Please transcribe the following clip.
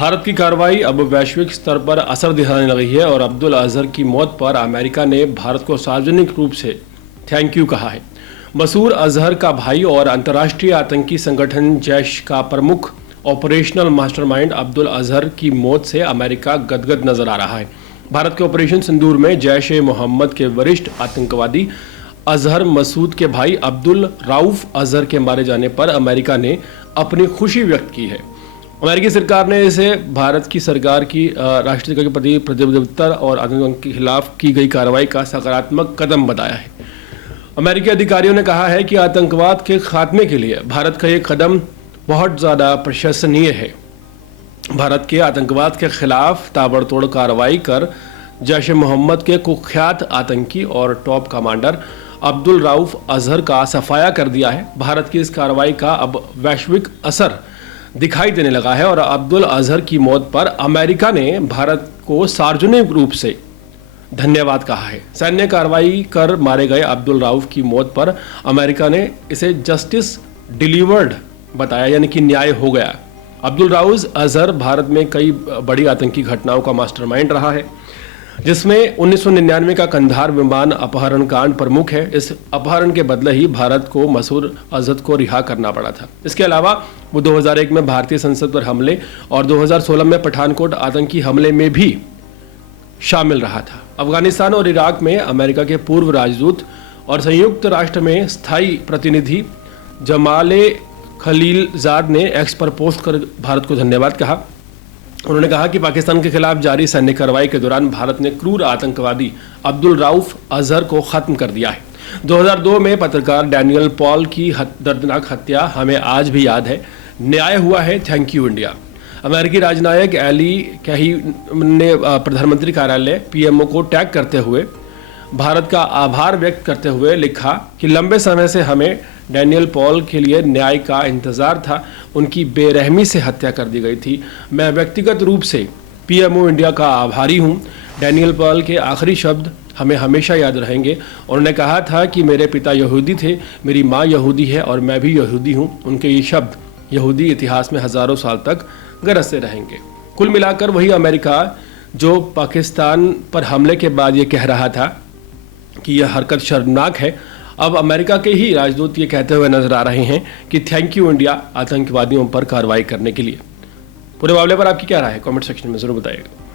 भारत की कार्रवाई अब वैश्विक स्तर पर असर दिखाने लगी है और अब्दुल अजहर की मौत पर अमेरिका ने भारत को सार्वजनिक रूप से थैंक यू कहा है। मसूद अजहर का भाई और अंतर्राष्ट्रीय आतंकी संगठन जैश का प्रमुख ऑपरेशनल मास्टरमाइंड अब्दुल अजहर की मौत से अमेरिका गदगद नजर आ रहा है। भारत के ऑपरेशन सिंदूर में जैश ए मोहम्मद के वरिष्ठ आतंकवादी अजहर मसूद के भाई अब्दुल राउफ अजहर के मारे जाने पर अमेरिका ने अपनी खुशी व्यक्त की है। अमेरिकी सरकार ने इसे भारत की सरकार की राष्ट्रीय के प्रति प्रतिबद्धता और आतंक के खिलाफ की गई कार्रवाई का सकारात्मक कदम बताया है। अमेरिकी अधिकारियों ने कहा है कि आतंकवाद के खात्मे के लिए भारत का ये कदम बहुत ज़्यादा प्रशंसनीय है। भारत के आतंकवाद के खिलाफ ताबड़तोड़ कार्रवाई कर जैश ए मोहम्मद के कुख्यात आतंकी और टॉप कमांडर अब्दुल राउफ अजहर का सफाया कर दिया है। भारत की इस कार्रवाई का अब वैश्विक असर दिखाई देने लगा है और अब्दुल अजहर की मौत पर अमेरिका ने भारत को सार्वजनिक रूप से धन्यवाद कहा है। सैन्य कार्रवाई कर मारे गए अब्दुल राउफ की मौत पर अमेरिका ने इसे जस्टिस डिलीवर्ड बताया, यानी कि न्याय हो गया। अब्दुल राउफ अजहर भारत में कई बड़ी आतंकी घटनाओं का मास्टरमाइंड रहा है, जिसमें 1999 का कंधार विमान अपहरण कांड प्रमुख है। इस अपहरण के बदले ही भारत को मसूद अजहर को रिहा करना पड़ा था। इसके अलावा वो 2001 में भारतीय संसद पर हमले और 2016 में पठानकोट आतंकी हमले में भी शामिल रहा था। अफगानिस्तान और इराक में अमेरिका के पूर्व राजदूत और संयुक्त राष्ट्र में स्थायी प्रतिनिधि जमाले खलीलजाद ने एक्स पर पोस्ट कर भारत को धन्यवाद कहा। उन्होंने कहा कि पाकिस्तान के खिलाफ जारी सैन्य कार्रवाई के दौरान भारत ने क्रूर आतंकवादी अब्दुल राउफ अजहर को खत्म कर दिया है। 2002 में पत्रकार डैनियल पॉल की दर्दनाक हत्या हमें आज भी याद है। न्याय हुआ है, थैंक यू इंडिया। अमेरिकी राजनयिक एली कैही ने प्रधानमंत्री कार्यालय पीएमओ को टैग करते हुए भारत का आभार व्यक्त करते हुए लिखा कि लंबे समय से हमें डैनियल पॉल के लिए न्याय का इंतज़ार था। उनकी बेरहमी से हत्या कर दी गई थी। मैं व्यक्तिगत रूप से पीएमओ इंडिया का आभारी हूं। डैनियल पॉल के आखिरी शब्द हमें हमेशा याद रहेंगे। उन्होंने कहा था कि मेरे पिता यहूदी थे, मेरी माँ यहूदी है और मैं भी यहूदी हूँ। उनके ये शब्द यहूदी इतिहास में हज़ारों साल तक गरजते रहेंगे। कुल मिलाकर वही अमेरिका जो पाकिस्तान पर हमले के बाद ये कह रहा था कि यह हरकत शर्मनाक है, अब अमेरिका के ही राजदूत ये कहते हुए नजर आ रहे हैं कि थैंक यू इंडिया आतंकवादियों पर कार्रवाई करने के लिए। पूरे मामले पर आपकी क्या राय है? कमेंट सेक्शन में जरूर बताइएगा।